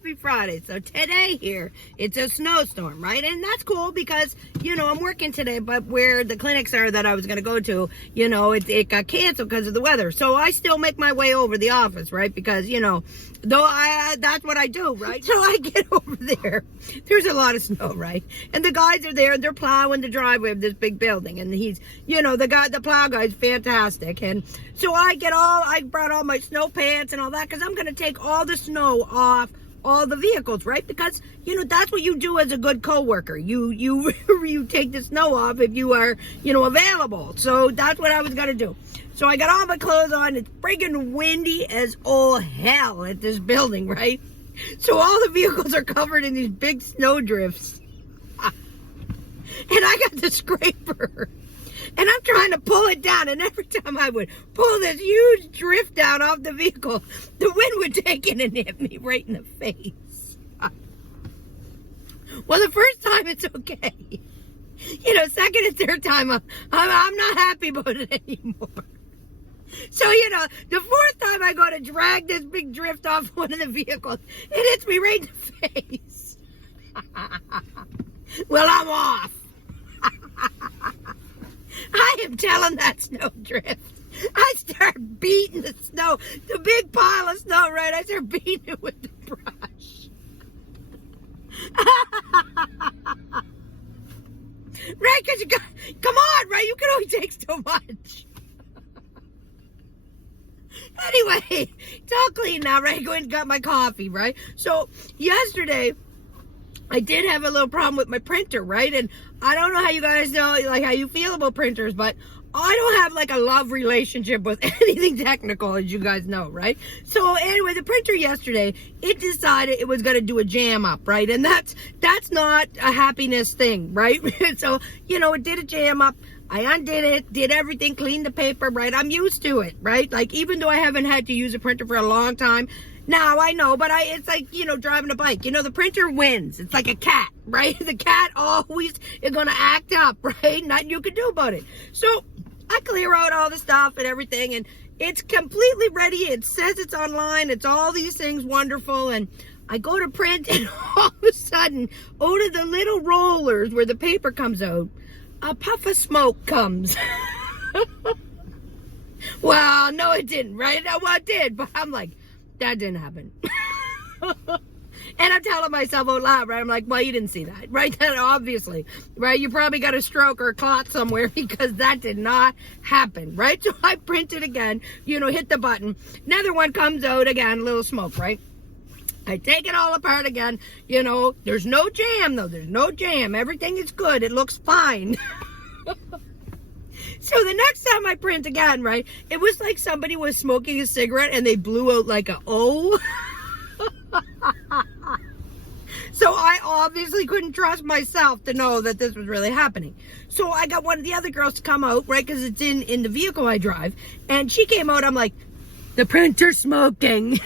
happy Friday. So today here, it's a snowstorm, right? And that's cool because, I'm working today, but where the clinics are that I was going to go to, it got canceled because of the weather. So I still make my way over the office, right? Because, that's what I do, right? So I get over there. There's a lot of snow, right? And the guys are there and they're plowing the driveway of this big building. And he's, the plow guy's fantastic. And so I brought all my snow pants and all that because I'm going to take all the snow off all the vehicles, right? Because, that's what you do as a good coworker. You take the snow off if you are, available. So that's what I was going to do. So I got all my clothes on. It's friggin' windy as all hell at this building, right? So all the vehicles are covered in these big snow drifts. And I got the scraper. And I'm trying to pull it down. And every time I would pull this huge drift down off the vehicle, the wind would take it and hit me right in the face. Well, the first time it's okay. Second and third time, I'm not happy about it anymore. So, the fourth time I go to drag this big drift off one of the vehicles, it hits me right in the face. Well, I'm off. I am telling that snow drift. I start beating the snow, the big pile of snow, right? I start beating it with the brush. Right? Because come on, right? You can only take so much. Anyway, it's all clean now, right? I go and got my coffee, right? So yesterday, I did have a little problem with my printer, right? And I don't know how you guys know, like how you feel about printers, but I don't have like a love relationship with anything technical, as you guys know, right? So anyway, the printer yesterday, it decided it was going to do a jam up, right? And that's not a happiness thing, right? So, it did a jam up. I undid it, did everything, cleaned the paper, right? I'm used to it, right? Like, even though I haven't had to use a printer for a long time, now I know, but it's like, driving a bike. The printer wins. It's like a cat, right? The cat always is going to act up, right? Nothing you can do about it. So I clear out all the stuff and everything, and it's completely ready. It says it's online. It's all these things wonderful, and I go to print, and all of a sudden, out of the little rollers where the paper comes out, a puff of smoke comes. Well, no, it didn't, right? Well, it did, but I'm like, that didn't happen. And I'm telling myself out loud, right? I'm like, well, you didn't see that, right? That obviously, right? You probably got a stroke or a clot somewhere because that did not happen, right? So I print it again, hit the button. Another one comes out again, a little smoke, right? I take it all apart again. There's no jam, though. There's no jam. Everything is good. It looks fine. So the next time I print again, right, it was like somebody was smoking a cigarette and they blew out like a O. So I obviously couldn't trust myself to know that this was really happening. So I got one of the other girls to come out, right, because it's in the vehicle I drive. And she came out. I'm like, the printer's smoking.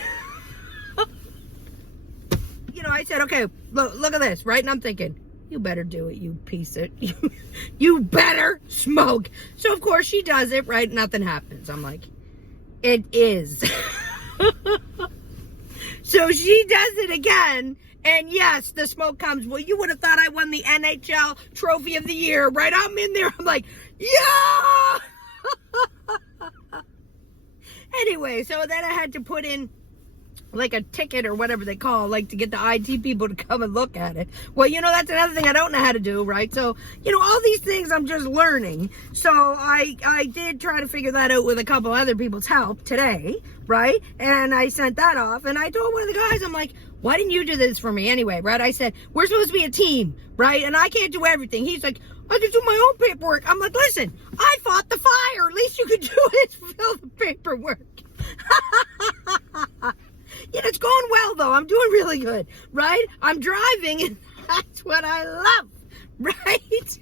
I said, okay, look at this, right? And I'm thinking, you better do it, you piece of, you better smoke. So, of course, she does it, right? Nothing happens. I'm like, it is. So she does it again, and yes, the smoke comes. Well, you would have thought I won the NHL Trophy of the Year, right? I'm in there. I'm like, yeah! Anyway, so then I had to put in like a ticket or whatever they call, like to get the IT people to come and look at it. Well, that's another thing I don't know how to do, right? So, all these things I'm just learning. So I did try to figure that out with a couple other people's help today, right? And I sent that off, and I told one of the guys, I'm like, why didn't you do this for me anyway, right? I said, we're supposed to be a team, right? And I can't do everything. He's like, I can do my own paperwork. I'm like, listen, I fought the fire. At least you could do is fill the paperwork. It's going well, though. I'm doing really good, right? I'm driving, and that's what I love, right?